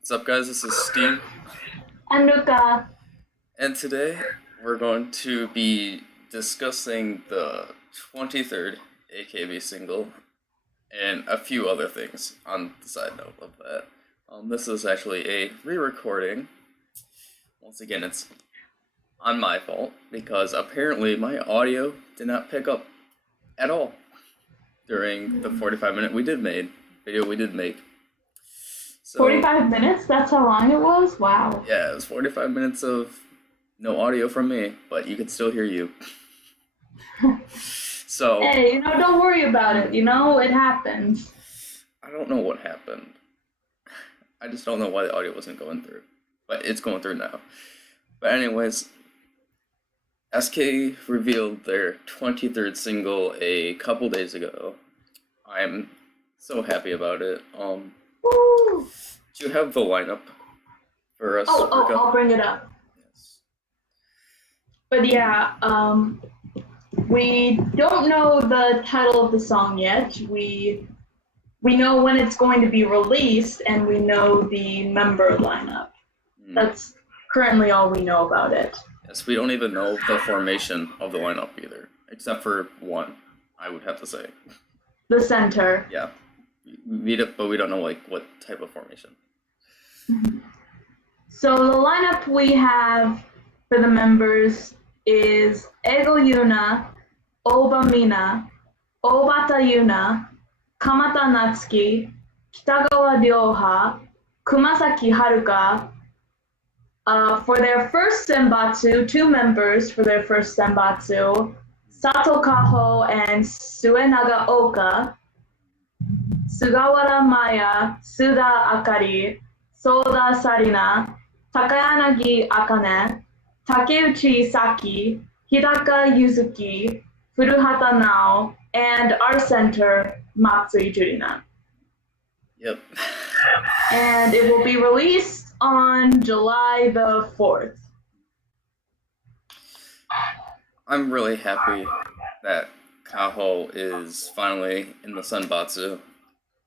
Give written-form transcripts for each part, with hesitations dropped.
What's up, guys? This is Steve, And Ruka. and today we're going to be discussing the 23rd AKB single and a few other things on the side note of that. This is actually a re-recording. Once again, it's on my fault because apparently my audio did not pick up at all during the 45-minute video we did make. So, 45 minutes? That's how long it was? Wow. yeah, it was 45 minutes of no audio from me, but you could still hear you. So, Hey, don't worry about it. It happens. I don't know what happened. I just don't know why the audio wasn't going through. But it's going through now. But anyways, SKE revealed their 23rd single a couple days ago. I'm so happy about it. Woo! Do you have the lineup for us? Oh, I'll bring it up. Yes. But yeah, we don't know the title of the song yet. We know when it's going to be released, and we know the member lineup. That's currently all we know about it. Yes, we don't even know the formation of the lineup either, except for one, I would have to say. The center. Yeah, but we don't know what type of formation. So the lineup we have for the members is Ego Yuna, Oba Mina, Obata Yuna, Kamata Natsuki, Kitagawa Ryoha, Kumazaki Haruka. For their first senbatsu, two members for their first senbatsu, Sato Kaho and Suenaga Oka, Sugawara Maya, Suda Akari, Soda Sarina, Takayanagi Akane, Takeuchi Saki, Hidaka Yuzuki, Furuhata Nao, and our center, Matsui Jurina. Yep. And it will be released on July the 4th. I'm really happy that Kaho is finally in the senbatsu.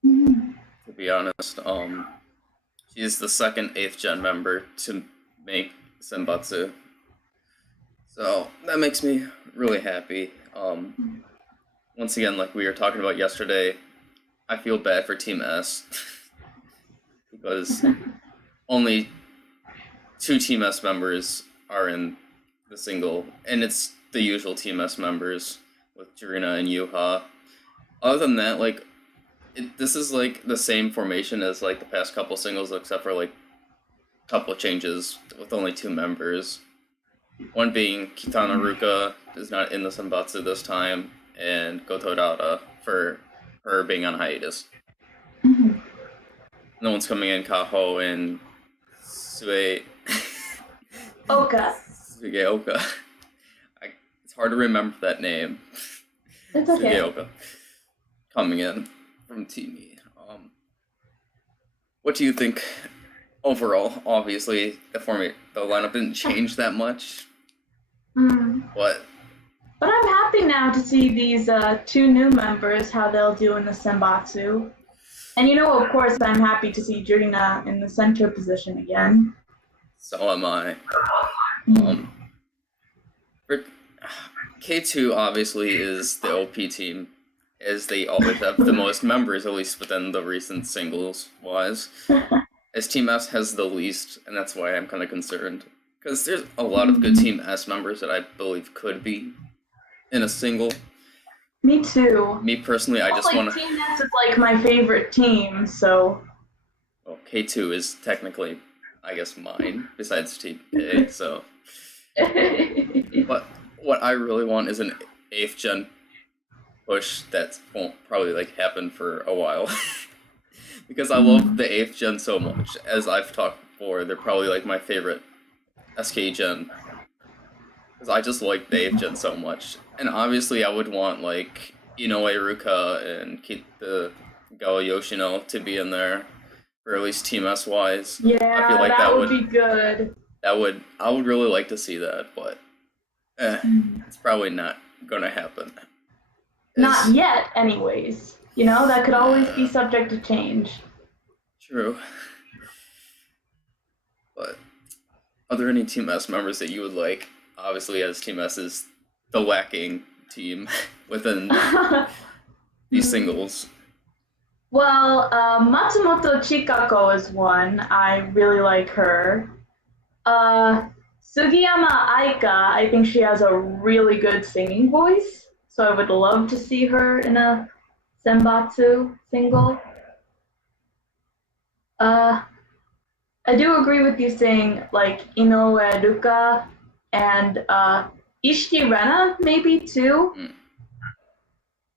To be honest, she is the second 8th gen member to make senbatsu, so that makes me really happy. Once again, like we were talking about yesterday, I feel bad for Team S because only 2 Team S members are in the single, and it's the usual Team S members with Jurina and Yuha. Other than that, this is like the same formation as like the past couple singles, except for like a couple of changes with only 2 members. One being Kitana Ruka is not in the senbatsu this time, and Goto Dada for her being on hiatus. No one's coming in Kaho and Oka. Sugeoka. It's hard to remember that name. It's okay. Sugeoka coming in from Team E. What do you think overall? Obviously, the lineup didn't change that much. But I'm happy now to see these 2 new members, how they'll do in the senbatsu. And of course, I'm happy to see Jurina in the center position again. so am I. For K2 obviously is the OP team, as they always have the most members, at least within the recent singles wise. As Team S has the least, and that's why I'm kind of concerned. Because there's a lot of good Team S members that I believe could be in a single. Me too. Me personally, I just want to... Team S is like my favorite team, so... Well, K2 is technically, I guess, mine, besides Team A, so... But what I really want is an 8th gen push that won't probably happen for a while. Because I love the 8th gen so much. As I've talked before, they're probably my favorite SK gen. Because I just like the 8th gen so much. And obviously I would want Inoue Ruka and the Gawa Yoshino to be in there, or at least Team S wise. Yeah, I feel like that would be good. I would really like to see that, but it's probably not gonna happen. Not yet, anyways. That could always be subject to change. True. Are there any Team S members that you would like? Obviously, as Team S is the lacking team within these singles. Well, Matsumoto Chikako is one. I really like her. Sugiyama Aika, I think she has a really good singing voice, so I would love to see her in a senbatsu single. I do agree with you saying like Inoue Ruka and Ishiki Rena maybe too.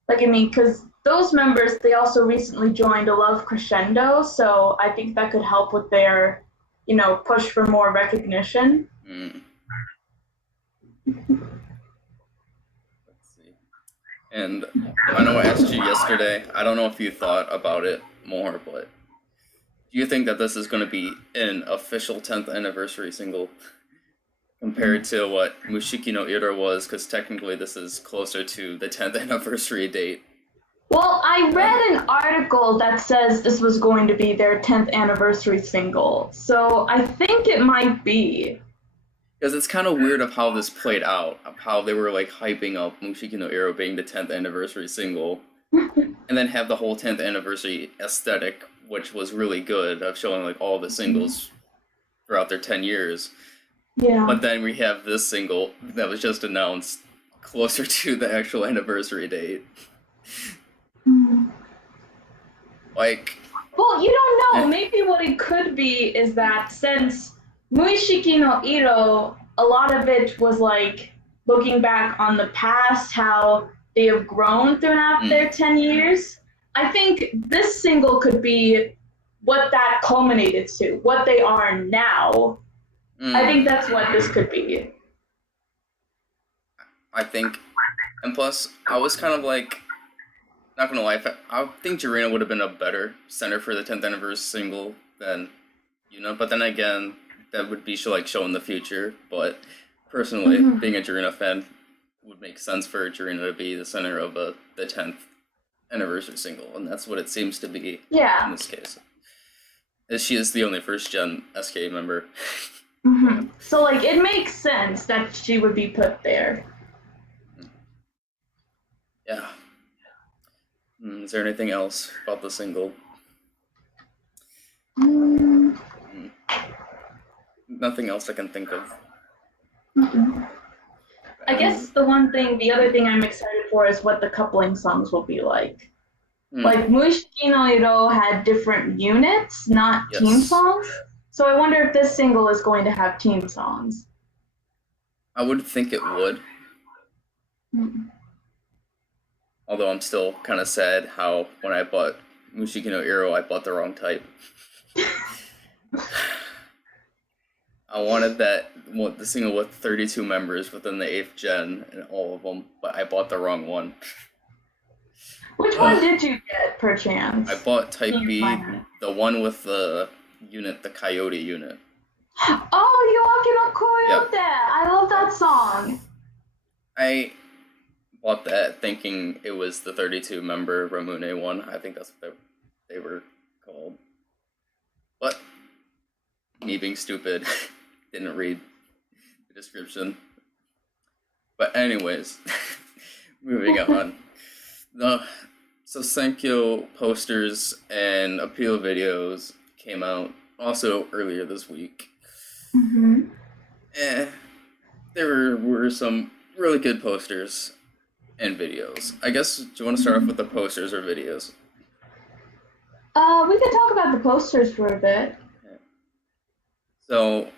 Like, I mean, because those members, they also recently joined a Love Crescendo, so I think that could help with their, push for more recognition. Let's see. And I know I asked you yesterday, I don't know if you thought about it more, but do you think that this is going to be an official 10th anniversary single compared to what Mushiki no Iro was? Because technically this is closer to the 10th anniversary date. Well, I read an article that says this was going to be their 10th anniversary single, so I think it might be. Because it's kind of weird of how this played out, of how they were like hyping up Mushiki no Iro being the 10th anniversary single, and then have the whole 10th anniversary aesthetic, which was really good, of showing like all the singles throughout their 10 years. Yeah. But then we have this single that was just announced closer to the actual anniversary date. Like, well, you don't know. Maybe what it could be is that since Muishiki no Iro, a lot of it was like looking back on the past, how they have grown throughout their 10 years. I think this single could be what that culminated to, what they are now. I think that's what this could be. I think, and plus, I was kind of like, not gonna lie, I think Jirina would have been a better center for the 10th anniversary single than, but then again, that would be like showing the future. But personally, being a Jirina fan, would make sense for Jirina to be the center of the 10th anniversary single, and that's what it seems to be in this case. As she is the only first-gen SKE member. So, like, it makes sense that she would be put there. Yeah. Is there anything else about the single? Nothing else I can think of. I guess the other thing I'm excited for is what the coupling songs will be like. Like, Muishiki no Iro had different units, not team songs. So I wonder if this single is going to have team songs. I would think it would. Although I'm still kind of sad how when I bought Mushiki no Iro, I bought the wrong type. I wanted the single with 32 members within the 8th gen and all of them, but I bought the wrong one. Which one did you get, perchance? I bought Type B, the one with the unit, the Coyote unit. Oh, Yoaki no Coyote! Yep. I love that song. I bought that thinking it was the 32 member Ramune one. I think that's what they were called. But me being stupid, didn't read the description. But anyways, moving on. The Sousenkyo posters and appeal videos came out also earlier this week. There were some really good posters and videos. I guess, do you want to start off with the posters or videos? We could talk about the posters for a bit. Okay. So,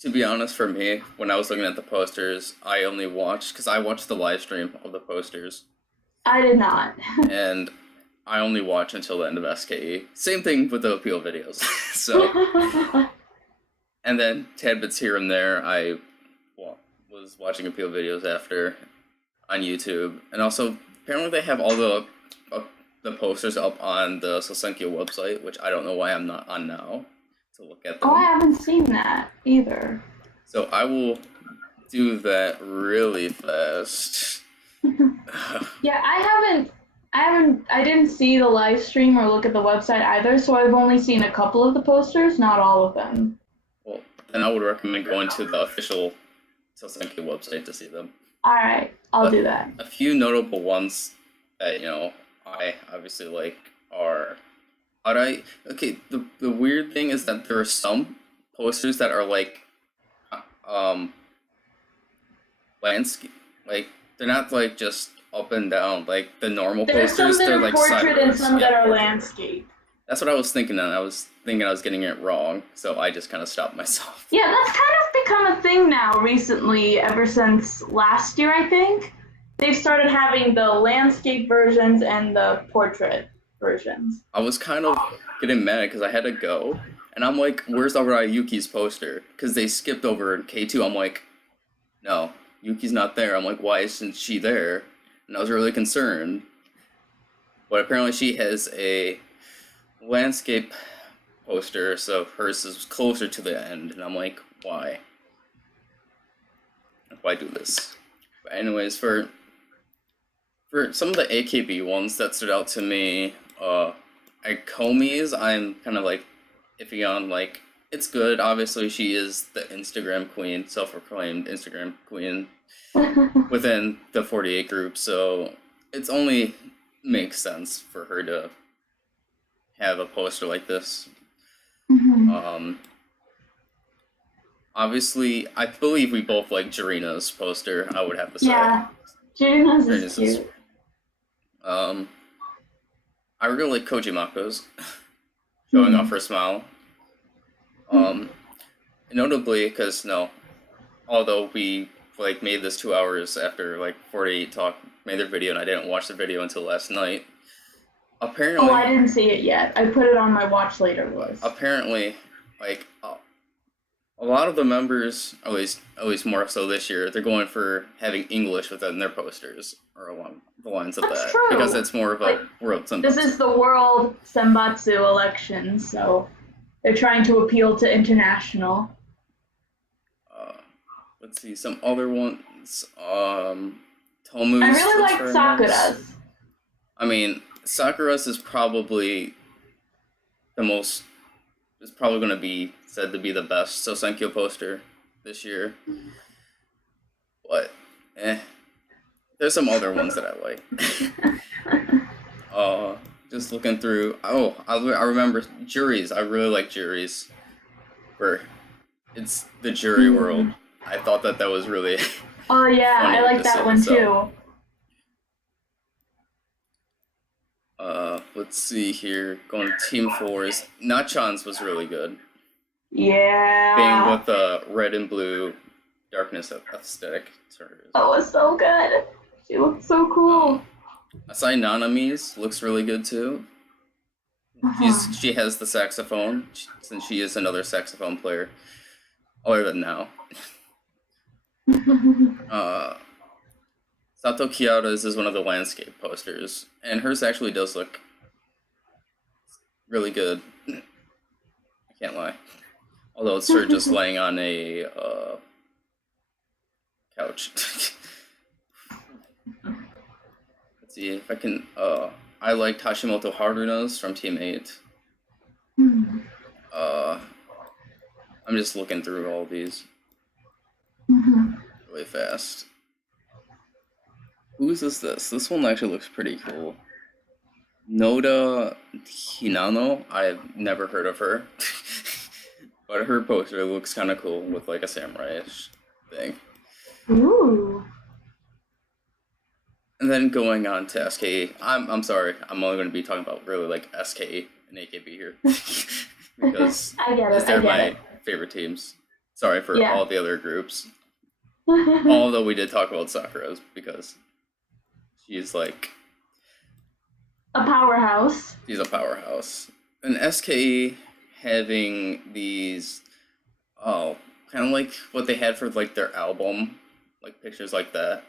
to be honest, for me, when I was looking at the posters, I only watched, because I watched the live stream of the posters. I did not. And I only watched until the end of SKE. Same thing with the appeal videos. So, and then tad bits here and there, I was watching appeal videos after on YouTube. And also, apparently they have all the posters up on the Sousenkyo website, which I don't know why I'm not on now to look at them. Oh, I haven't seen that either. So I will do that really fast. Yeah, I didn't see the live stream or look at the website either, so I've only seen a couple of the posters, not all of them. Well, then I would recommend going to the official Sousenkyo website to see them. Alright, I'll do that. A few notable ones that, I obviously like are... Okay, the weird thing is that there are some posters that are like, landscape, like, they're not like just up and down, like the normal There's posters, some that they're are like portrait and sideways. some that are portrait. landscape. That's what I was thinking, and I was thinking I was getting it wrong, so I just kind of stopped myself. Yeah, that's kind of become a thing now recently, ever since last year, I think. They've started having the landscape versions and the portrait versions. I was kind of getting mad because I had to go, and I'm like, where's already Yuki's poster? Because they skipped over K2. I'm like, no, Yuki's not there. I'm like, why isn't she there? And I was really concerned. But apparently she has a landscape poster, so hers is closer to the end, and I'm like, why? Why do this? But anyways, for some of the AKB ones that stood out to me, Ikomi's, I'm kind of like iffy on. Like, it's good. Obviously, she is the Instagram queen, self-proclaimed Instagram queen within the 48 group, so it's only makes sense for her to have a poster like this. Obviously, I believe we both like Jirina's poster, I would have to say. Yeah, Jirina's is cute. I really like Kojimako's, showing off her smile. Notably, because, although we made this 2 hours after 48 made their video, and I didn't watch the video until last night. Apparently, I didn't see it yet. I put it on my watch later list. Apparently, a lot of the members, at least more so this year, they're going for having English within their posters, or along the lines of that. True. Because it's more of a world senbatsu. This is the world senbatsu election, so they're trying to appeal to international. Let's see, some other ones. Tomu's. I really like Sakura's. I mean, Sakura's is probably going to be said to be the best Sousenkyo poster this year. But, there's some other ones that I like. Just looking through, I remember Juries. I really like Juries. Where it's the jury world. I thought that was really Oh yeah, I like that one too. Let's see here. Going Team 4's. Nachan's was really good. Yeah. Being with the red and blue darkness aesthetic. That was so good. She looked so cool. Asai Nanami's looks really good too. She has the saxophone, since she is another saxophone player. Other than now. Sato Kiara's is one of the landscape posters, and hers actually does look really good. I can't lie. Although it's her just laying on a couch. Let's see if I can. I liked Hashimoto Haruna's from Team 8. I'm just looking through all these really fast. Whose is this? This one actually looks pretty cool. Noda Hinano? I've never heard of her. But her poster looks kind of cool with a samurai-ish thing. Ooh. And then going on to SKE. I'm sorry, I'm only going to be talking about really SKE and AKB here. Because I get it. they're my favorite teams. Sorry for all the other groups. it. Although we did talk about Sakura's, because she's a powerhouse. She's a powerhouse. And SKE having these, kind of like what they had for their album, pictures like that.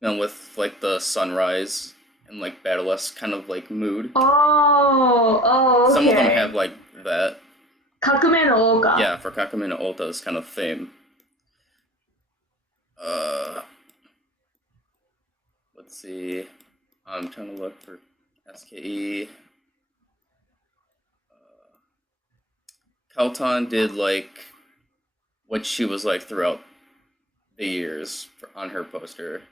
And with the sunrise and battle-esque kind of mood. Oh, okay. Some of them have that. Kakume no Oka. Yeah, for Kakume no Ota's kind of theme. Let's see. I'm trying to look for SKE. Kauton did like what she was like throughout the years on her poster.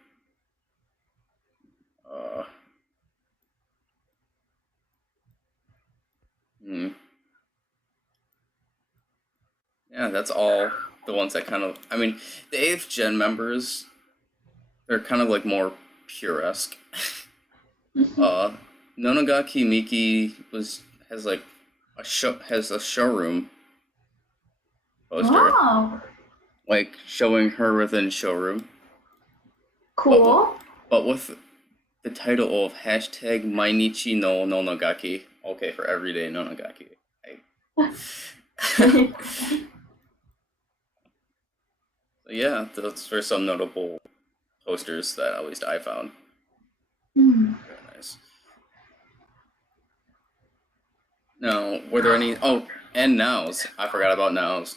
Hmm. Yeah, that's all the ones that kind of. I mean, the 8th gen members, they're kind of like more pure-esque. Nonogaki Miki has like a showroom poster, Oh, like showing her within showroom, cool. but with the title of hashtag Mainichi no Nonogaki. Okay, for everyday Nonogaki. So yeah, those are some notable posters that at least I found. Hmm. Very nice. Now, were there any? Oh, and nows. I forgot about nows.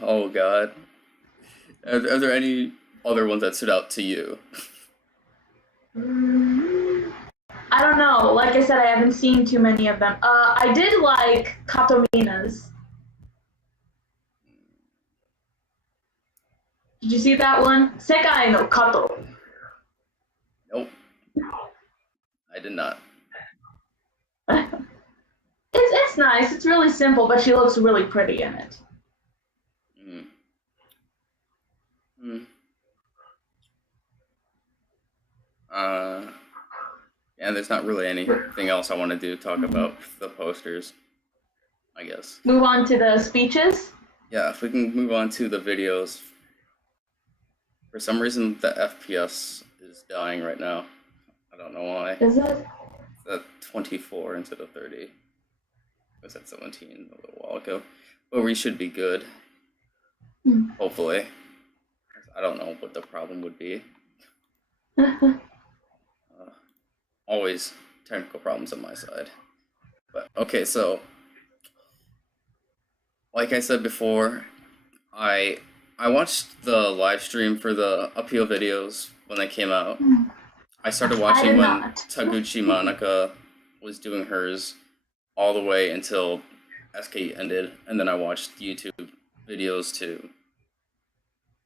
Oh god. Are there any other ones that stood out to you? I don't know. Like I said, I haven't seen too many of them. I did like Katomina's. Did you see that one? Sekai no Kato. Nope, I did not. It's nice. It's really simple, but she looks really pretty in it. Mm. Mm. Yeah, there's not really anything else I want to do. Talk about the posters, I guess. Move on to the speeches. Yeah, if we can move on to the videos. For some reason, the FPS is dying right now. I don't know why. Is it? It's at 24 instead of 30. It was at 17 a little while ago. But we should be good. Hopefully. I don't know what the problem would be. Always technical problems on my side. But okay, so like I said before, I watched the live stream for the appeal videos when they came out. I started watching when Taguchi Monica was doing hers all the way until SKE ended, and then I watched YouTube videos to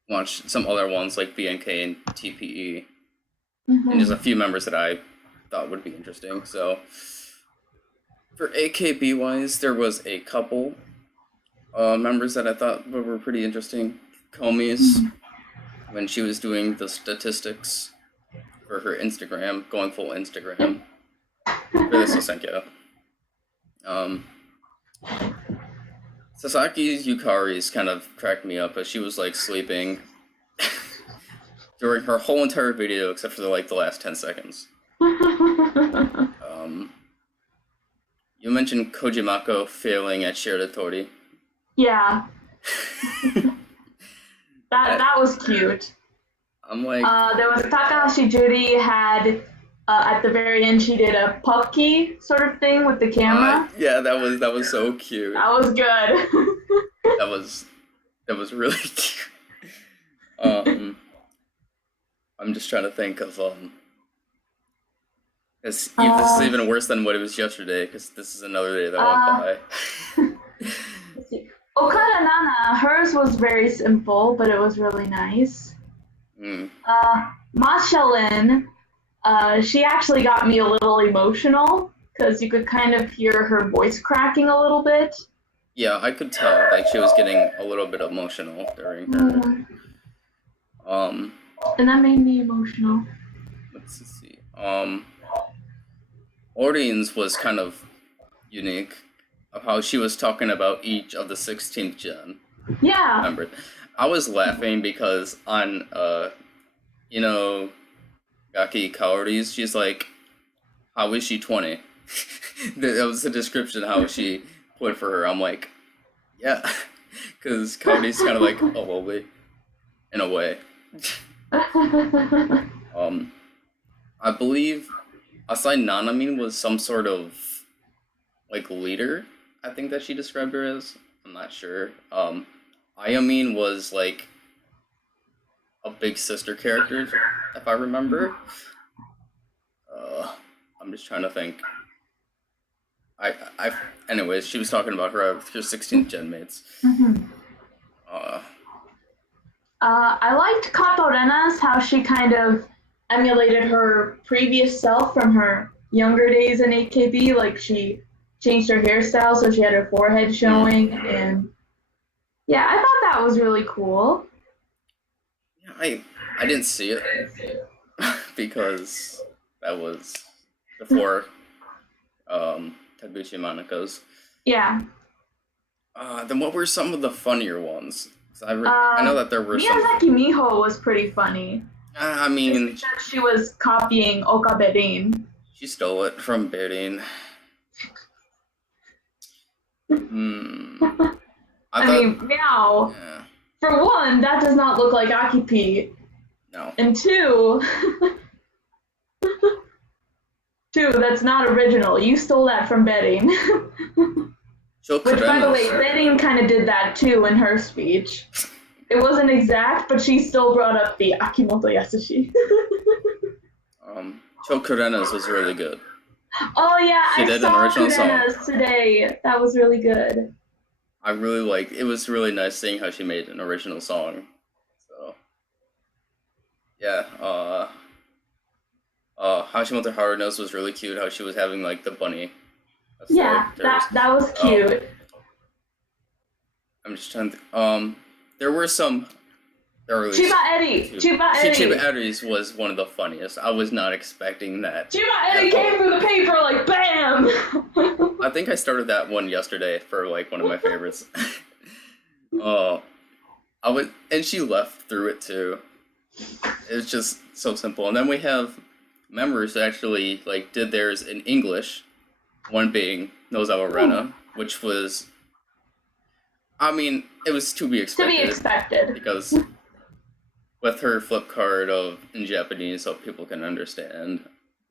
watch some other ones like BNK and TPE, and just a few members that I thought would be interesting. So for AKB wise, there was a couple members that I thought were pretty interesting. Komi's, when she was doing the statistics for her Instagram, going full Instagram for the Sousenkyo. Sasaki's Yukari's kind of cracked me up, but she was like sleeping during her whole entire video except for the last 10 seconds. You mentioned Kojimako failing at Shiratori. Yeah. that was cute. I'm like... there was Takahashi Judy had, at the very end, she did a pucky sort of thing with the camera. Yeah, that was so cute. That was good. that was really cute. I'm just trying to think of this is even worse than what it was yesterday, because this is another day that went by. Let's see. Okada Nana, hers was very simple, but it was really nice. Machelin, she actually got me a little emotional, because you could kind of hear her voice cracking a little bit. Yeah, I could tell, like, she was getting a little bit emotional during her. And that made me emotional. Let's see. Orion's was kind of unique, of how she was talking about each of the 16th gen. Yeah. Remember, I was laughing because on Gaki Kaori's, she's like, how is she 20? That was the description how she put for her. I'm like, yeah, because Kaori's kind of like a little bit, in a way. I believe Asai Nanamin was some sort of like leader, I think that she described her as. I'm not sure. Ayamin was like a big sister character, if I remember. just trying to think. Anyways, she was talking about her 16th gen mates. I liked Kato Rena's, how she kind of emulated her previous self from her younger days in AKB. Like, she changed her hairstyle so she had her forehead showing, and yeah, I thought that was really cool. Yeah, I didn't see it because that was before Taguchi Monaco's. Yeah. Then what were some of the funnier ones? I know that there were Miyazaki Miho was pretty funny. I mean, she was copying Okaberin. She stole it from Berin. I mean, Meow. Yeah. For one, that does not look like Akipi. No. And two, that's not original. You stole that from Berin. Which, by the way, Berin kind of did that too in her speech. It wasn't exact, but she still brought up the Akimoto Yasushi. Chokurena's was really good. Oh yeah, she did an original song today. That was really good. I really liked. It was really nice seeing how she made an original song. So yeah, Hashimoto Haruno's was really cute. How she was having like the bunny. Yeah, that was cute. I'm just trying to. There were some. Chiba Eddie's was one of the funniest. I was not expecting that. Chiba Eddie came through the paper like BAM! I think I started that one yesterday for like one of my favorites. And she left through it too. It was just so simple. And then we have members that actually like did theirs in English. One being Nozawa Rena, which was, I mean, it was to be expected. Because with her flip card in Japanese so people can understand.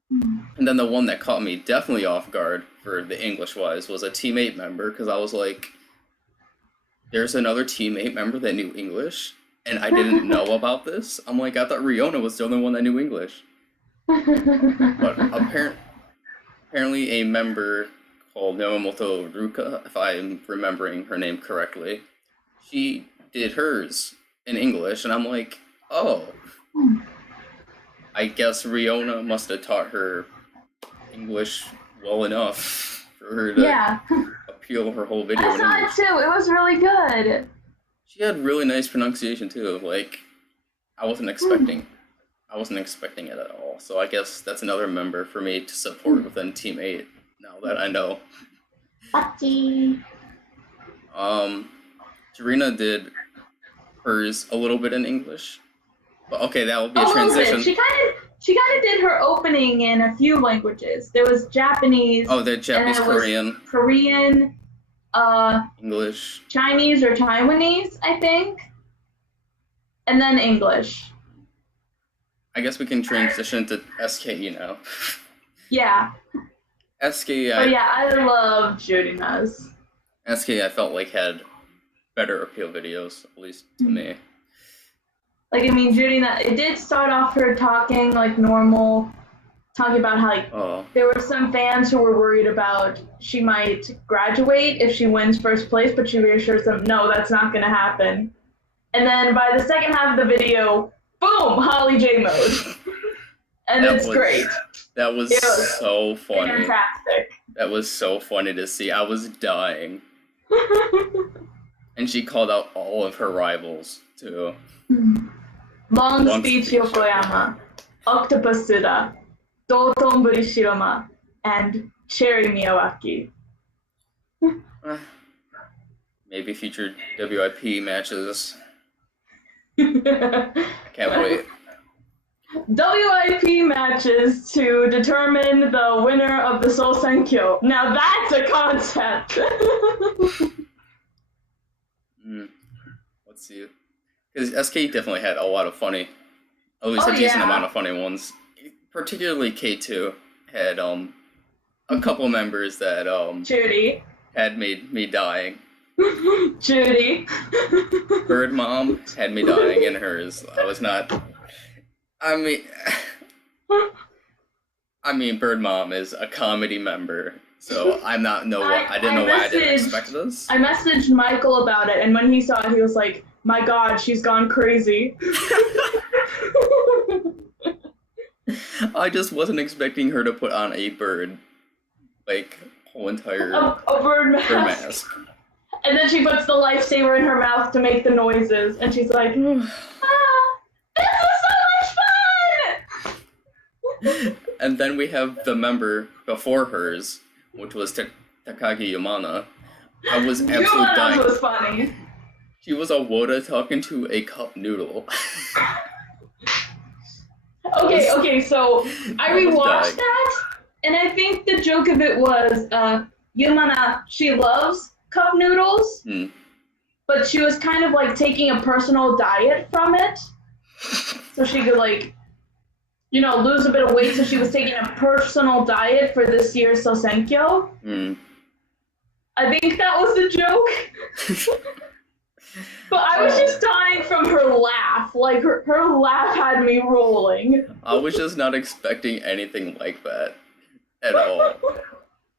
And then the one that caught me definitely off guard for the English-wise was a teammate member, because I was like, there's another teammate member that knew English, and I didn't know about this. I'm like, I thought Riona was the only one that knew English. But apparently a member called Nomoto Ruka, if I'm remembering her name correctly, she did hers in English, and I'm like, oh. I guess Riona must have taught her English well enough for her to appeal her whole video in English. I saw it too. It was really good. She had really nice pronunciation too. Like, I wasn't expecting it at all. So I guess that's another member for me to support within Team 8 now that I know. Jarina did hers a little bit in English. But okay, that will be a transition. She kind of did her opening in a few languages. There was Japanese. Oh, the Japanese, Korean, English, Chinese or Taiwanese, I think, and then English. I guess we can transition to SKE now. Yeah. SKE. I love Jurina's. SKE, I felt like had better appeal videos, at least to me. Like, I mean, Jurina, it did start off her talking like normal, talking about how like there were some fans who were worried about she might graduate if she wins first place, but she reassures them, no, that's not going to happen. And then by the second half of the video, boom, Holly J mode. And it's great. That was so funny. Fantastic. That was so funny to see. I was dying. And she called out all of her rivals, too. Long Speech Yokoyama, Octopus Suda, Dotonburi Shiroma, and Cherry Miyawaki. Maybe future WIP matches. I can't wait. WIP matches to determine the winner of the Sousenkyo. Now that's a concept. Let's see. Because SK definitely had a lot of funny, at least a decent amount of funny ones. Particularly K2 had a couple members that Judy had made me dying. Judy. Bird Mom had me dying in hers. I I mean, Bird Mom is a comedy member, so I didn't know why I didn't expect this. I messaged Michael about it, and when he saw it, he was like, "My God, she's gone crazy." I just wasn't expecting her to put on a bird, like, whole entire a bird mask. And then she puts the lifesaver in her mouth to make the noises, and she's like, "This is so much fun!" And then we have the member before hers, which was Takagi Yamana. I was absolutely dying. Was funny. She was a Woda talking to a cup noodle. Okay, so I rewatched that, and I think the joke of it was, Yamana, she loves cup noodles, but she was kind of like taking a personal diet from it, so she could like, lose a bit of weight, so she was taking a personal diet for this year's Sousenkyo. I think that was the joke. But I was just dying from her laugh. Like, her laugh had me rolling. I was just not expecting anything like that at all.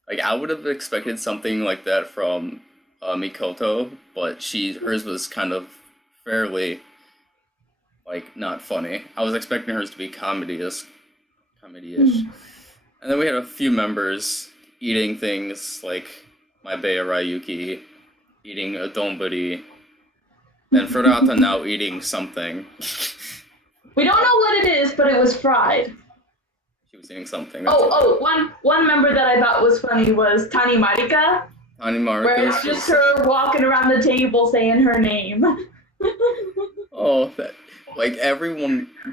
Like, I would have expected something like that from Mikoto, but hers was kind of fairly, like, not funny. I was expecting hers to be comedy-ish. And then we had a few members eating things like Maibeya Ryuki, eating a donburi, and Furata now eating something. We don't know what it is, but it was fried. She was eating something. One member that I thought was funny was Tani Marika. Where it's just her walking around the table saying her name.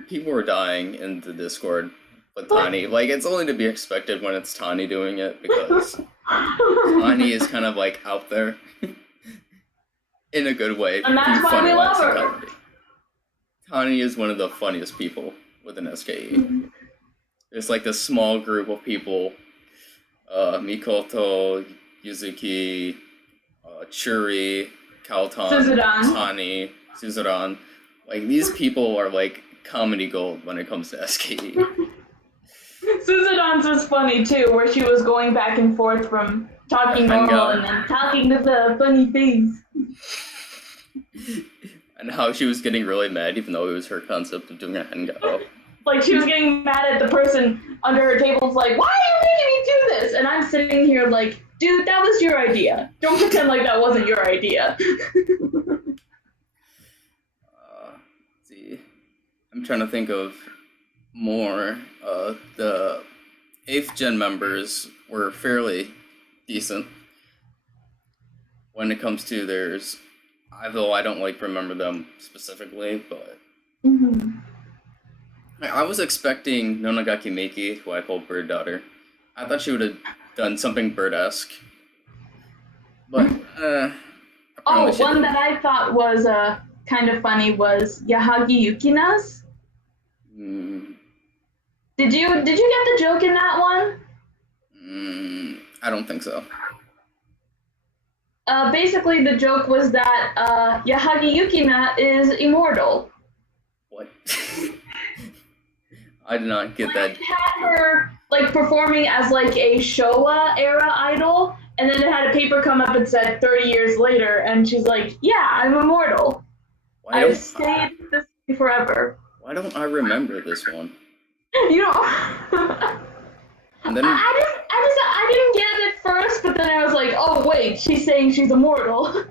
People were dying in the Discord with Tani. Like, it's only to be expected when it's Tani doing it, because Tani is kind of, like, out there. In a good way. And that's why we love her. Comedy. Tani is one of the funniest people within SKE. There's like this small group of people, Mikoto, Yuzuki, Churi, Kaotan, Tani, Suzuran. Like, these people are like comedy gold when it comes to SKE. Suzuran's was funny too, where she was going back and forth from talking normal and then talking with the funny things. And how she was getting really mad even though it was her concept of doing a hengao. Like, she was getting mad at the person under her table, was like, "Why are you making me do this?" And I'm sitting here like, "Dude, that was your idea. Don't pretend like that wasn't your idea." See. I'm trying to think of more. The 8th gen members were fairly decent when it comes to theirs, although I don't remember them specifically, but I was expecting Nonagaki Miki, who I call Bird Daughter. I thought she would have done something bird-esque, but one that I thought was kind of funny was Yahagi Yukina's. Did you get the joke in that one? I don't think so. Basically, the joke was that Yahagi Yukina is immortal. What? I did not get that. It had her performing as a Showa era idol, and then it had a paper come up and said 30 years later, and she's like, "Yeah, I'm immortal. I've stayed this way forever." Why don't I remember this one? You know. And then I didn't get it at first, but then I was like, "Oh wait, she's saying she's immortal."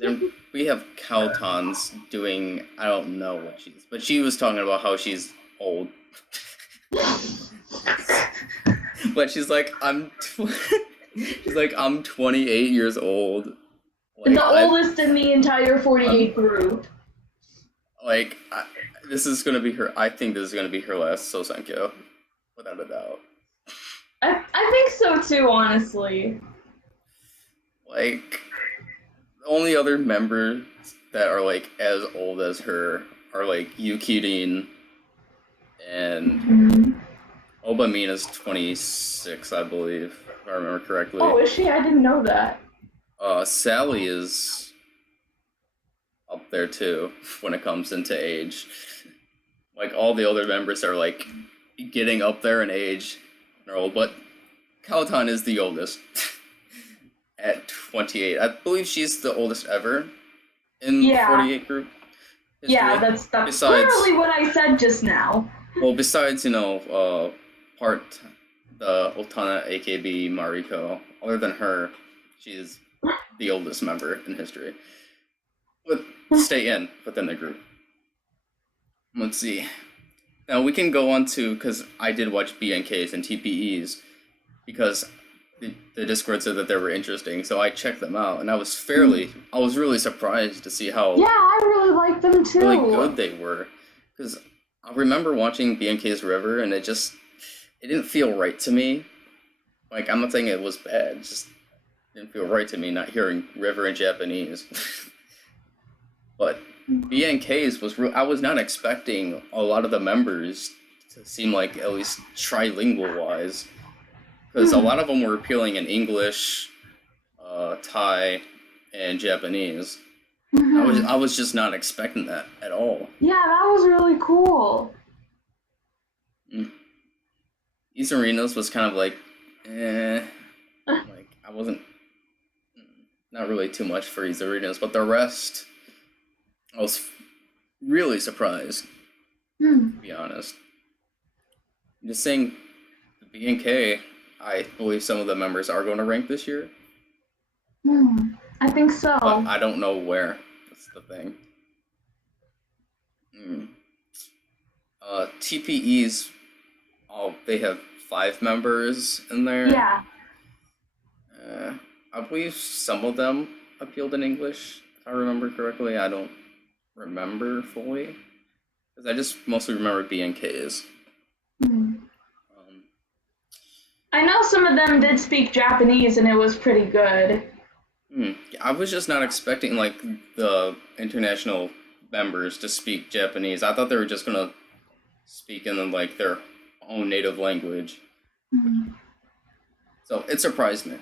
Then we have Kaotan's doing, I don't know what but she was talking about how she's old. But she's like, I'm 28 years old. The oldest in the entire 48 group. This is gonna be her. I think this is gonna be her last Sousenkyo, without a doubt. I think so too, honestly. The only other members that are as old as her are Yukirin and Obamina's 26, I believe, if I remember correctly. Oh, is she? I didn't know that. Sally is up there too when it comes into age. All the older members are getting up there in age, but Kaotan is the oldest at 28. I believe she's the oldest ever in 48 group history. Yeah, that's literally what I said just now. Well, besides, the Otana AKB Mariko, other than her, she is the oldest member in history. But stay in within the group. Let's see. Now we can go on to, because I did watch BNKs and TPEs, because the Discord said that they were interesting, so I checked them out, and I was really surprised to see how I really liked them too. Really good they were. Because I remember watching BNK's River, and it didn't feel right to me. Like, I'm not saying it was bad, it just didn't feel right to me not hearing River in Japanese. But BNK's I was not expecting a lot of the members to seem like at least trilingual-wise. Because a lot of them were appealing in English, Thai, and Japanese. I was just not expecting that at all. Yeah, that was really cool. Isarinos was kind of like, like, I wasn't, not really too much for Isarinos, but the rest, I was really surprised, to be honest. Just saying, the BNK, I believe some of the members are going to rank this year. I think so. But I don't know where. That's the thing. TPEs, they have 5 members in there. Yeah. I believe some of them appealed in English, if I remember correctly. I don't remember fully, because I just mostly remember BNKs. I know some of them did speak Japanese, and it was pretty good. I was just not expecting, like, the international members to speak Japanese. I thought they were just gonna speak in, like, their own native language. So it surprised me.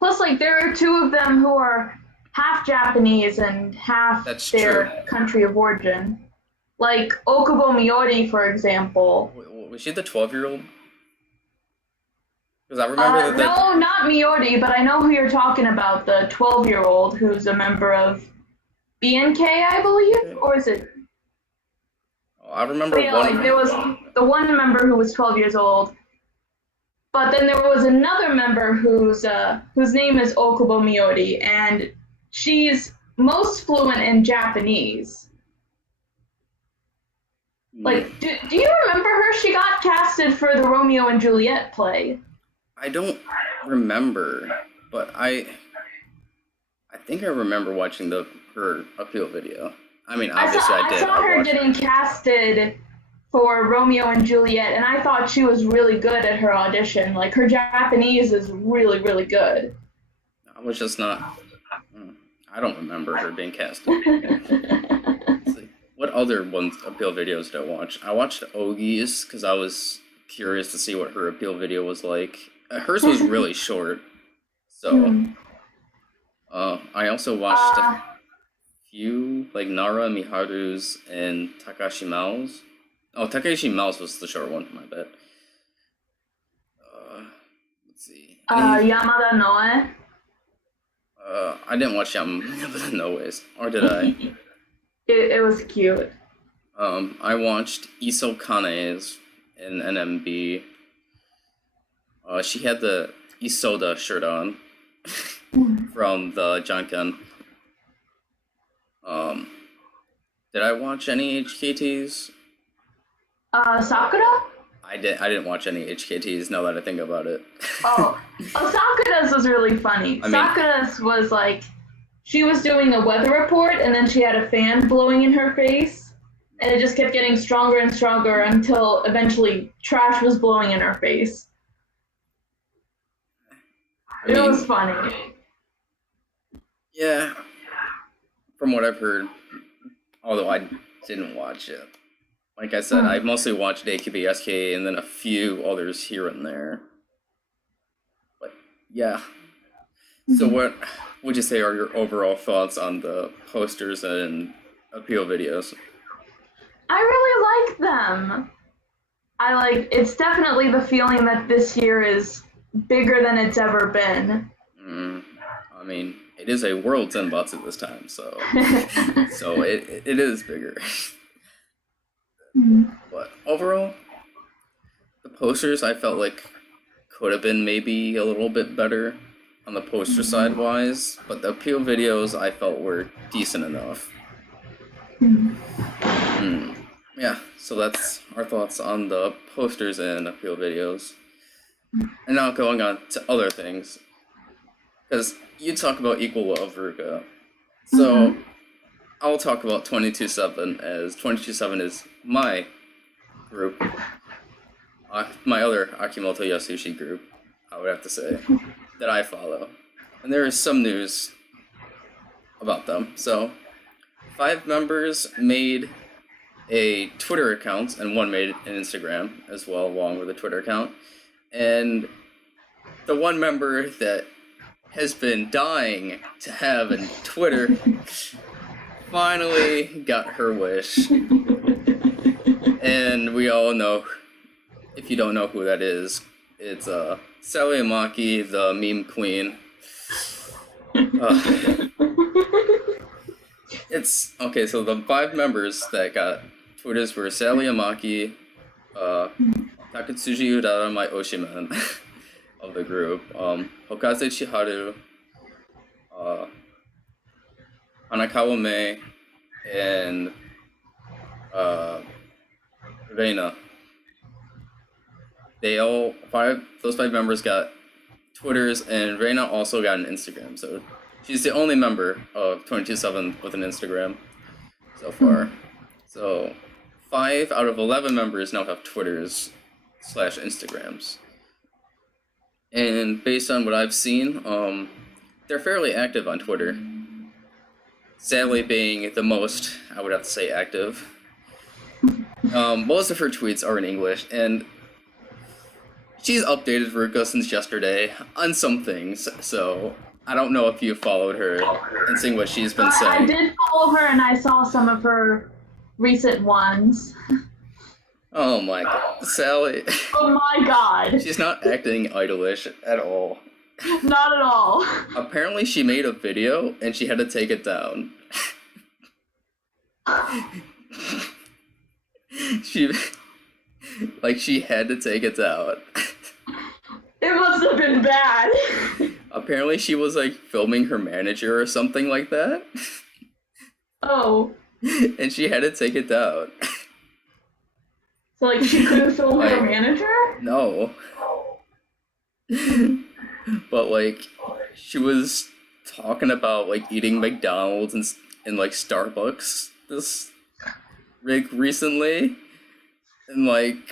Plus, like, there are 2 of them who are half Japanese and half their country of origin. Like, Okubo Miyori, for example. Was she the 12-year-old? Because I remember No, not Miyori, but I know who you're talking about, the 12-year-old who's a member of BNK, I believe? Or is it? I remember there was the one member who was 12 years old, but then there was another member whose name is Okubo Miyori, and she's most fluent in Japanese. Like, do you remember her? She got casted for the Romeo and Juliet play. I don't remember, but I think I remember watching her appeal video. I mean, obviously I did. I saw her getting casted for Romeo and Juliet, and I thought she was really good at her audition. Like, her Japanese is really, really good. I was just not... I don't remember her being casted. What other appeal videos did I watch? I watched Ogi's, because I was curious to see what her appeal video was like. Hers was really short, so... I also watched a few, like, Nara Miharu's and Takashi Mao's. Oh, Takashi Mao's was the short one, my bad. Let's see. Yamada Noe? I didn't watch Yamada Noe's, or did I? It was cute. I watched Iso Kane's in NMB. She had the Isoda shirt on from the Janken. Did I watch any HKTs? Sakura? I didn't watch any HKTs, now that I think about it. Sakura's was really funny. Sakura's was like, she was doing a weather report, and then she had a fan blowing in her face, and it just kept getting stronger and stronger until eventually trash was blowing in her face. It was funny. Yeah, from what I've heard, although I didn't watch it. Like I said, I mostly watched AKB, SKE, and then a few others here and there. But, yeah. So what would you say are your overall thoughts on the posters and appeal videos? I really like them. it's definitely the feeling that this year is bigger than it's ever been. I mean, it is a world senbatsu this time, so it is bigger. But overall, the posters I felt like could have been maybe a little bit better on the poster side wise, but the appeal videos I felt were decent enough. Yeah, so that's our thoughts on the posters and appeal videos. And now going on to other things, because you talk about Equal Love, Ruka. So I'll talk about 227, as 227 is my group, my other Akimoto Yasushi group, I would have to say, that I follow. And there is some news about them. So 5 members made a Twitter account, and 1 made an Instagram as well, along with a Twitter account. And the one member that has been dying to have a Twitter finally got her wish. And we all know, if you don't know who that is, it's Sally Amaki, the meme queen. It's okay, so the 5 members that got Twitters were Sally Amaki, Takatsuji Udara, my Oshiman of the group, Hokaze Chiharu, Hanakawa Mei, and Reina. Those 5 members got Twitters, and Reina also got an Instagram, so she's the only member of 227 with an Instagram so far. So 5 out of 11 members now have Twitters / Instagrams. And based on what I've seen, they're fairly active on Twitter. Sally being the most, I would have to say, active. Most of her tweets are in English, and she's updated Ruka since yesterday on some things, so I don't know if you followed her and seeing what she's been saying. I did follow her, and I saw some of her recent ones. Oh my god, Sally. Oh my god. She's not acting idolish at all. Not at all. Apparently she made a video and she had to take it down. She had to take it down. It must have been bad. Apparently she was filming her manager or something like that. Oh. And she had to take it down. So she couldn't film her manager? No. But she was talking about eating McDonald's and Starbucks this recently, and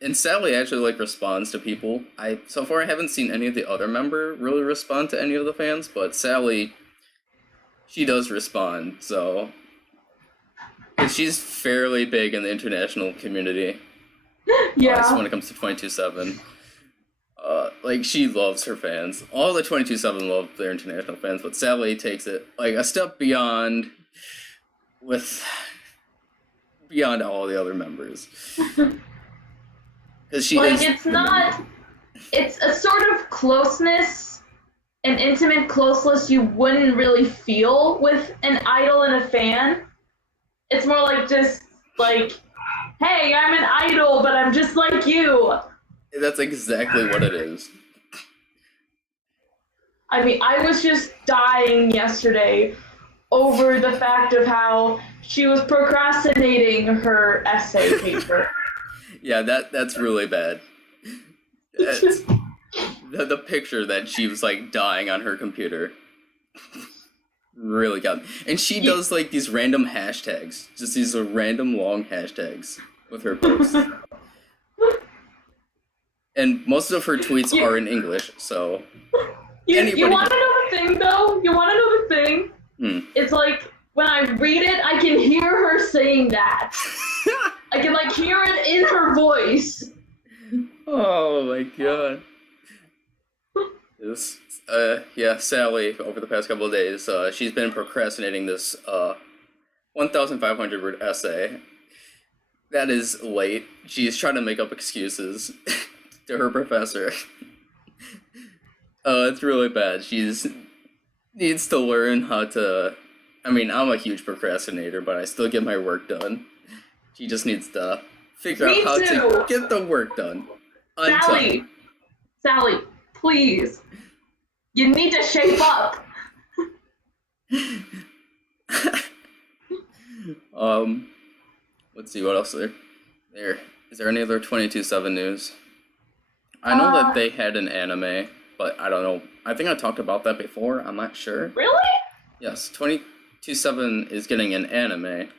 and Sally actually responds to people. So far I haven't seen any of the other member really respond to any of the fans, but Sally, she does respond, so she's fairly big in the international community. Yeah. When it comes to 227. She loves her fans. All the 227 love their international fans, but Sally takes it a step beyond all the other members. Because she is. It's a sort of closeness, an intimate closeness you wouldn't really feel with an idol and a fan. It's more hey, I'm an idol, but I'm just like you. That's exactly what it is. I mean, I was just dying yesterday over the fact of how she was procrastinating her essay paper. Yeah, that's really bad. The picture that she was dying on her computer really got me. And she does these random hashtags, just these random long hashtags with her posts. And most of her tweets are in English, so you want to know the thing, though? You want to know the thing? It's when I read it, I can hear her saying that. I can hear it in her voice. Oh my god. Sally, over the past couple of days, she's been procrastinating this 1,500 word essay. that is late. She is trying to make up excuses to her professor. It's really bad. She's needs to learn how to. I mean, I'm a huge procrastinator, but I still get my work done. She just needs to figure out how to get the work done. Sally, please. You need to shape up. Let's see what else there. Is there any other 22/7 news? I know that they had an anime, but I don't know. I think I talked about that before. I'm not sure. Really? Yes, 22/7 is getting an anime.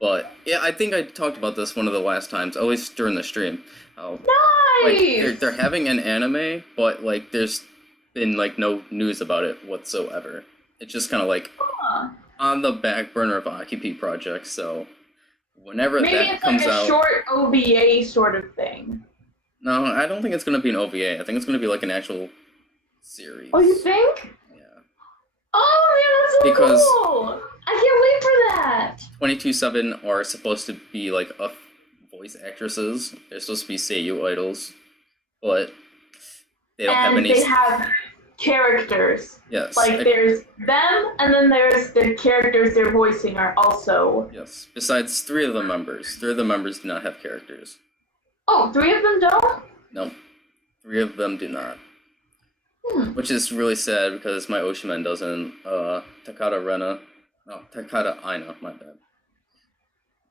But yeah, I think I talked about this one of the last times, at least during the stream. Nice. Like they're having an anime, but like there's been like no news about it whatsoever. It's just kind of like on the back burner of AKB projects. So whenever that comes out, maybe it's like a short OVA sort of thing. No, I don't think it's gonna be an OVA. I think it's gonna be like an actual series. Oh, you think? Yeah. Oh man, that's so cool! I can't wait for that. 22/7 are supposed to be like voice actresses. They're supposed to be seiyuu idols, but they don't have any. And they have characters. Yes. Like there's them, and then there's the characters they're voicing are also. Yes. Besides 3 of the members. 3 of the members do not have characters. Oh, 3 of them don't? No. 3 of them do not. Which is really sad because my Oshimen doesn't. Takada Aina, my bad.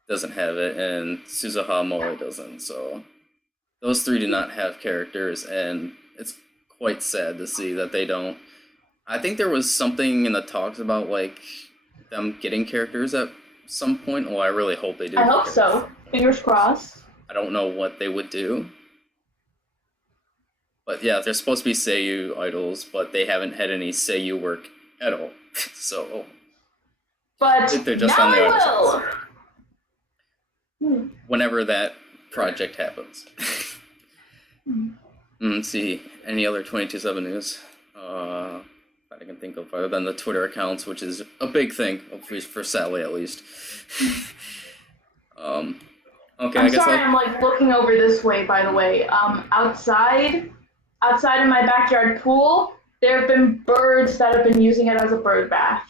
Doesn't have it, and Suzuha Mori doesn't, so those 3 do not have characters, and it's quite sad to see that they don't. I think there was something in the talks about, like, them getting characters at some point. Well, I really hope they do. I hope so. Fingers crossed. I don't know what they would do. But yeah, they're supposed to be seiyuu idols, but they haven't had any seiyuu work at all. So... But they're just now on the I will. Whenever that project happens. Let's see, any other 22/7 news? That I can think of other than the Twitter accounts, which is a big thing, for Sally at least. Okay, I'm sorry, I'm like looking over this way, by the way. Outside of my backyard pool, there have been birds that have been using it as a bird bath.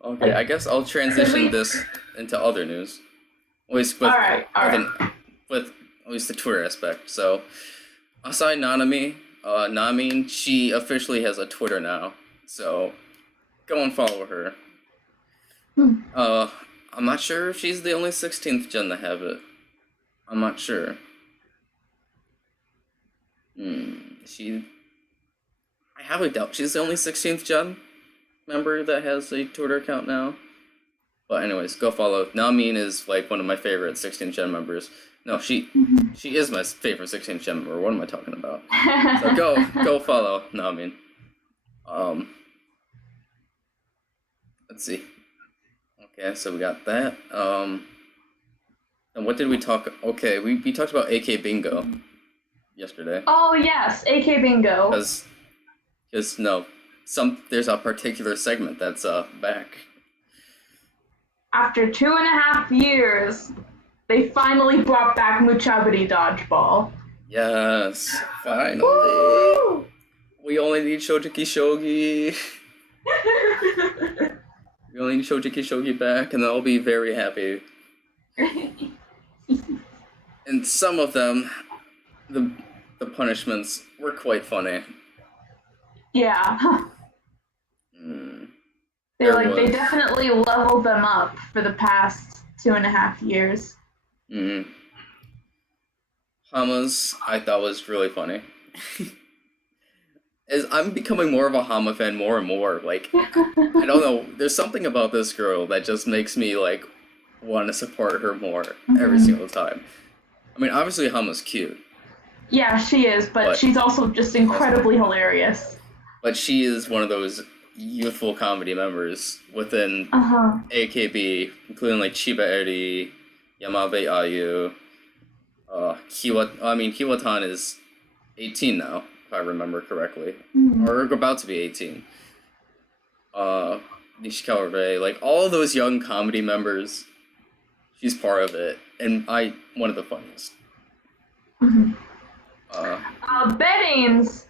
Okay, I guess I'll transition this into other news. At least with, with at least the Twitter aspect. So, aside Nanami, Namin, she officially has a Twitter now. So, go and follow her. I'm not sure if she's the only 16th gen to have it. I'm not sure. I highly doubt she's the only 16th gen member that has a Twitter account now. But anyways, go follow. Namin is like one of my favorite 16th gen members. No, she is my favorite 16th gen member. What am I talking about? So go follow Namin. Let's see. Okay, so we got that. And what did we talk? Okay, we talked about AKBingo yesterday. Oh yes, AKBingo. Because no, there's a particular segment that's back. After 2.5 years, they finally brought back Muchaburi Dodgeball. Yes, finally. Woo! We only need Shojiki Shogi. We only need Shojiki Shogi back, and I'll be very happy. And some of them, the punishments were quite funny. Yeah. They definitely leveled them up for the past 2.5 years. Hama's, I thought was really funny. As I'm becoming more of a Hama fan more and more, like, I don't know, there's something about this girl that just makes me, like, want to support her more every single time. I mean, obviously Hama's cute. Yeah, she is, but she's also just incredibly hilarious. But she is one of those youthful comedy members within AKB, including like Chiba Eri, Yamabe Ayu, Hiwatan is 18 now, if I remember correctly, or about to be 18. Nishikawa Rei, like all of those young comedy members she's part of it, and one of the funniest. Mm-hmm. Uh, Beddings.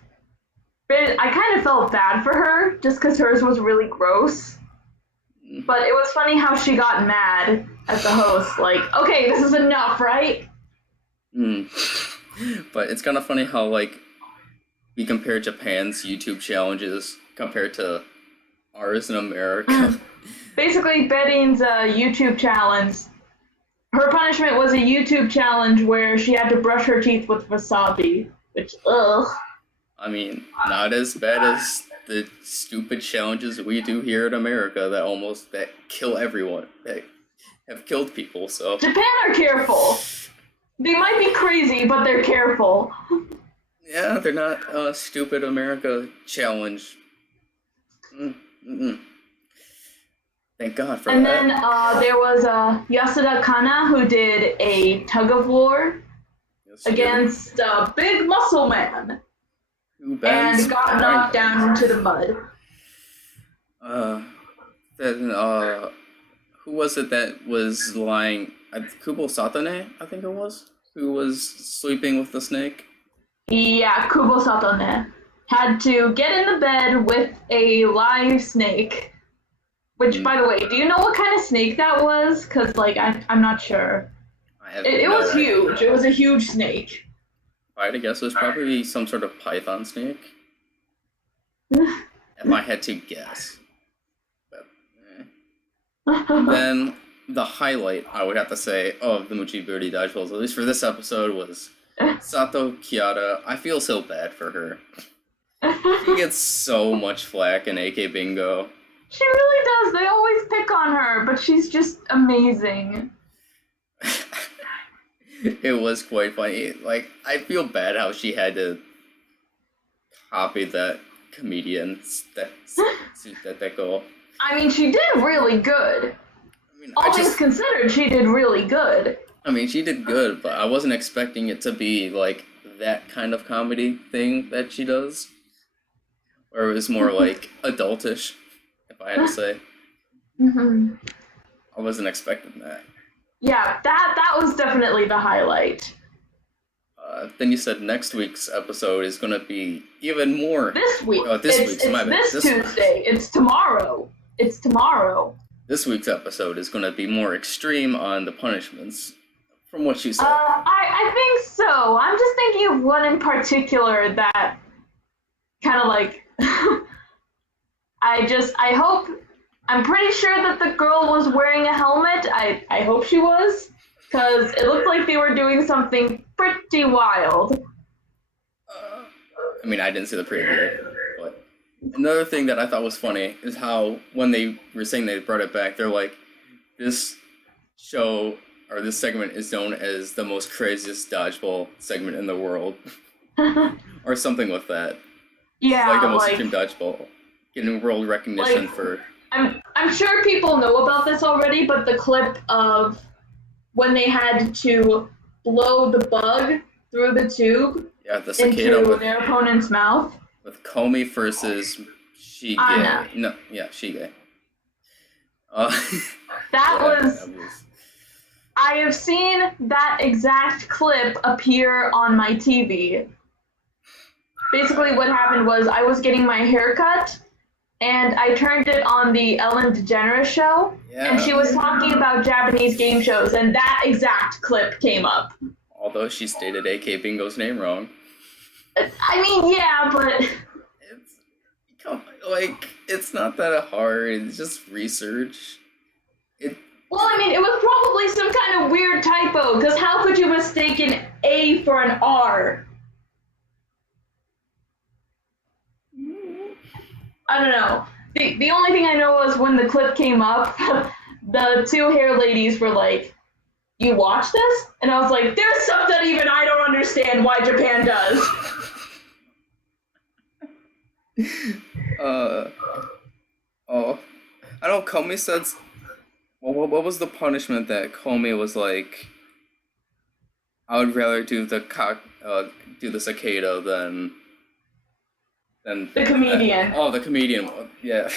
I kind of felt bad for her just because hers was really gross. But it was funny how she got mad at the host. Like, okay, this is enough, right? But it's kind of funny how, like, we compare Japan's YouTube challenges compared to ours in America. Basically, Bedding's YouTube challenge. Her punishment was a YouTube challenge where she had to brush her teeth with wasabi, which, ugh. I mean, not as bad as the stupid challenges we do here in America that kill everyone, that have killed people, so. Japan are careful. They might be crazy, but they're careful. Yeah, they're not a stupid America challenge. Thank God for and that. And then there was Yasuda Kana who did a tug of war against Big Muscle Man. And got knocked down into the mud. Then, who was it that was lying? Kubo Satane, I think it was? Who was sleeping with the snake? Yeah, Kubo Satane. Had to get in the bed with a live snake. Which, by the way, do you know what kind of snake that was? Because, like, I'm not sure. It was huge. It was a huge snake. If I had to guess, it was probably some sort of python snake. If I had to guess. But, then, the highlight, I would have to say, of the Muchiburi Dodgeballs, at least for this episode, was Sato Kiara. I feel so bad for her. She gets so much flack in AKBingo. She really does. They always pick on her, but she's just amazing. It was quite funny. Like, I feel bad how she had to copy that comedian, that girl. I mean, she did really good. I mean, all things considered, she did really good. I mean, she did good, but I wasn't expecting it to be, like, that kind of comedy thing that she does. Or it was more, like, adultish, if I had to say. I wasn't expecting that. Yeah, that was definitely the highlight. Then you said next week's episode is going to be even more. This week. Oh, this week's, my bad. This Tuesday. It's tomorrow. It's tomorrow. This week's episode is going to be more extreme on the punishments, from what you said. I think so. I'm just thinking of one in particular that kind of like... I'm pretty sure that the girl was wearing a helmet. I hope she was, because it looked like they were doing something pretty wild. I mean, I didn't see the preview, but another thing that I thought was funny is how when they were saying they brought it back, they're like, this show, or this segment is known as the most craziest dodgeball segment in the world. Or something with that. Yeah, like the most extreme dodgeball. Getting world recognition for... I'm sure people know about this already, but the clip of when they had to blow the bug through the tube into their opponent's mouth. With Komi versus Shige. No, yeah, Shige. That was... I have seen that exact clip appear on my TV. Basically what happened was I was getting my hair cut, and I turned it on the Ellen DeGeneres show, and she was talking about Japanese game shows, and that exact clip came up. Although she stated AKBingo's name wrong. I mean, yeah, but... It's not that hard, it's just research. Well, I mean, it was probably some kind of weird typo, because how could you mistake an A for an R? I don't know. The only thing I know was when the clip came up, the two hair ladies were like, "You watch this?" And I was like, "There's stuff that even I don't understand why Japan does." I know Komi said... Well, what was the punishment that Komi was like, I would rather do the cicada than the comedian. The comedian. Yeah.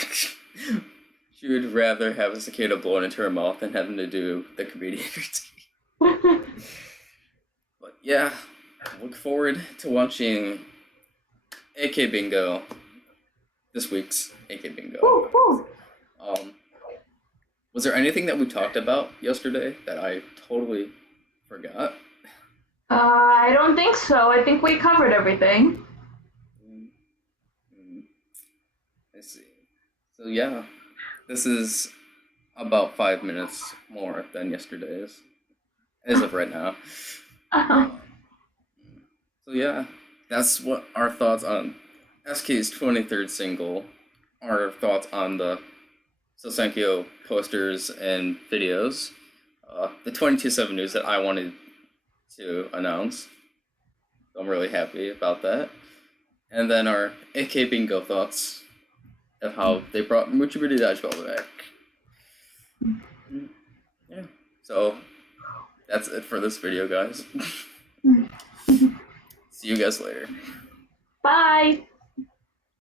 She would rather have a cicada blown into her mouth than having to do the comedian routine. But yeah, look forward to watching AKBingo. This week's AKBingo. Was there anything that we talked about yesterday that I totally forgot? I don't think so. I think we covered everything. I see. So yeah, this is about 5 minutes more than yesterday's, as of right now. So yeah, that's what our thoughts on SK's 23rd single, our thoughts on the Sousenkyo posters and videos, the 22/7 news that I wanted to announce. I'm really happy about that. And then our AKBingo thoughts of how they brought Muchiburi Dodgeball back. Yeah, so that's it for this video, guys. See you guys later. Bye.